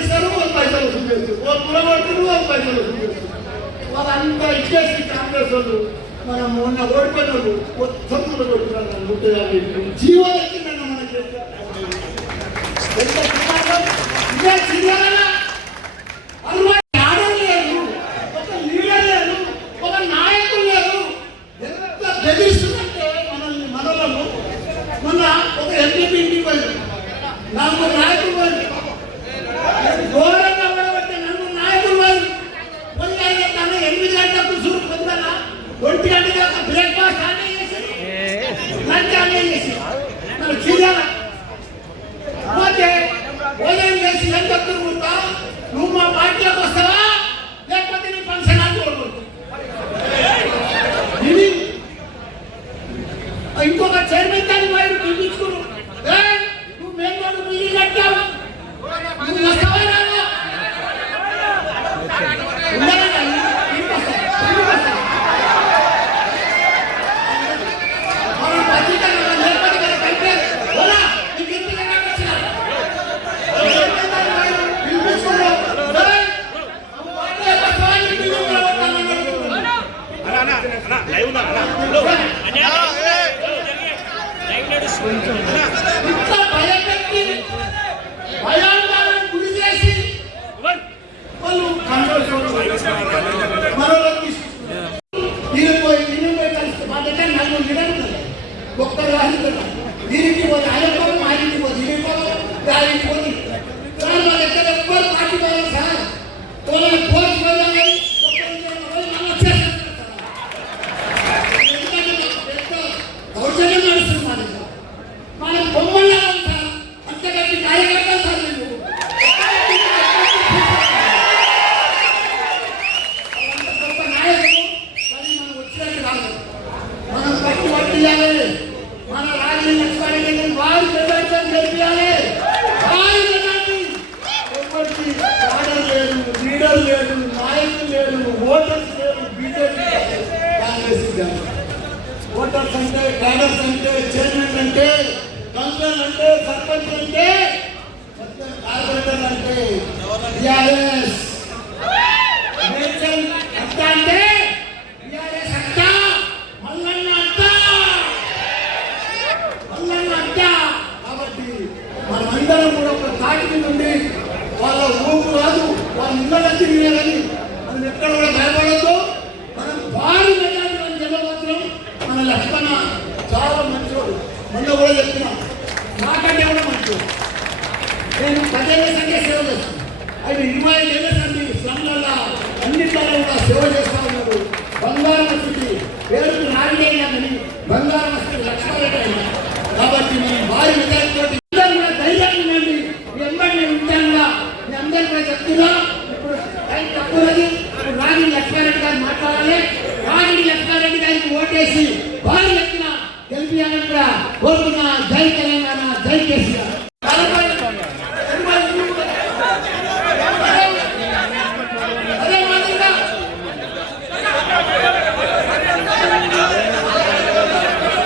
ఇస్తారు, వాళ్ళు పైసలు వసూలు చేస్తారు, వాళ్ళు కులబడుతున్నారు, వాళ్ళు పైసలు వసూలు చేస్తారు. వాళ్ళంతా ఇచ్చేసి కాంగ్రెస్ వాళ్ళు మనం మొన్న ఓడిపోయిన వాళ్ళు మొత్తం కొడుతున్నారు. 150 జీవో వచ్చిందన్న మనకి ఆడడం లేదు, ఒక లీడర్ లేదు, ఒక నాయకులు లేదు. ఎంత బెదిరిస్తుందంటే మనల్ని మనలను మొన్న ఒక ఎంపీ ఇంటికి పోయింది, 4 నాయకులు పోయింది, ఘోరంగా పడబట్టే 4 నాయకులు పోయింది. పొద్దున తన 8 గంటలకు చూడు, పొద్దున 1 గంట దాకా బ్రేక్ఫాస్ట్ ఆనే చేసి లంచ్ ఆనే చేసి మన చీరాల పోతే ఉదయం చేసి ఎంత తిరుగుతా, నువ్వు మా పార్టీలోకి వస్తావా లేకపోతే నీ ఫంక్షన్ అని కోరుకుంటా. ఇంకొక చైర్మన్ దాన్ని వాడు పిలిపించుకున్నావు, నువ్వు మేము బిల్లు కట్టావు, నువ్వు వస్తావా రావా? దీనికి పోతే ఆయనకోవడం, ఆయనకి పోతే ఈయనకోవడం, దానికి పోతే సార్ వాళ్ళు ఎక్కడ ఎవ్వరు పార్టీ పోవాలి సార్, వాళ్ళని కోర్టు పోయాలి, దౌర్జన్యం నడుస్తుంది మన మనం బొమ్మల్లా సార్, అంతకంటే కార్యకర్తలు సార్ మేము గొప్ప నాయకులు. కానీ మనం వచ్చినట్టు రాదు, మనం పట్టుబట్టియాలి, మన రాజకీయ లక్ష్యాన్ని వారి ప్రజాక్షం జరిపించాలి. వారి ప్రజాక్షి ఎవరికి ఆర్డర్ లేదు, లీడర్ లేదు, నాయకులు లేదు, ఓటర్స్ లేదు. బీజేపీ కాంగ్రెస్ ఓటర్స్ అంటే, క్యాడర్స్ అంటే, చైర్మన్ అంటే, కౌన్సిలర్ అంటే, సర్పంచ్ అంటే, కార్పొరేటర్ అంటే, టిఆర్ఎస్ అత్త అంటే టిఆర్ఎస్ అత్త, మల్లన్న అత్త, మల్లన్న అత్త. కాబట్టి మనమందరం కూడా ఒక తాటి నుండి వాళ్ళ ఊపు కాదు, వాళ్ళ ఇళ్ళ తిరిగేదని మనం ఎక్కడ కూడా భయపడద్దు. మనం భారీ మెజారిటీ గెలవచ్చున్నాం. మన లక్ష్మణ చాలా మంచివాడు, మొన్న కూడా చెప్తున్నాం, నాకంటే కూడా మంచివాడు. నేను 10 ఏళ్ళ సంఖ్య సేవ చేస్తాను, ఆయన 25 ఏళ్ళ సంఖ్య స్లంలలో అన్నింటిలో కూడా సేవ చేస్తా ఉన్నారు. బంగారం స్థితి పేరుకు నాడినే కానీ బంగారం స్థితి లక్ష్మారెడ్డి అయినా. కాబట్టి మేము భారీ విధానంతో అందరూ కూడా ధైర్యాన్ని ఉండండి, మీ అందరూ నేను ఉంటాను కూడా, మీ అందరూ కూడా చెప్తున్నా. ఇప్పుడు టైం తక్కువది, ఇప్పుడు రాగిడి లక్ష్మారెడ్డి గారు మాట్లాడాలి. రాగిడి లక్ష్మారెడ్డి గారికి ఓటేసి భారీ ఎత్తున గెలిపియాలని కూడా కోరుతున్నా. జై తెలంగాణ, జై కేసీఆర్.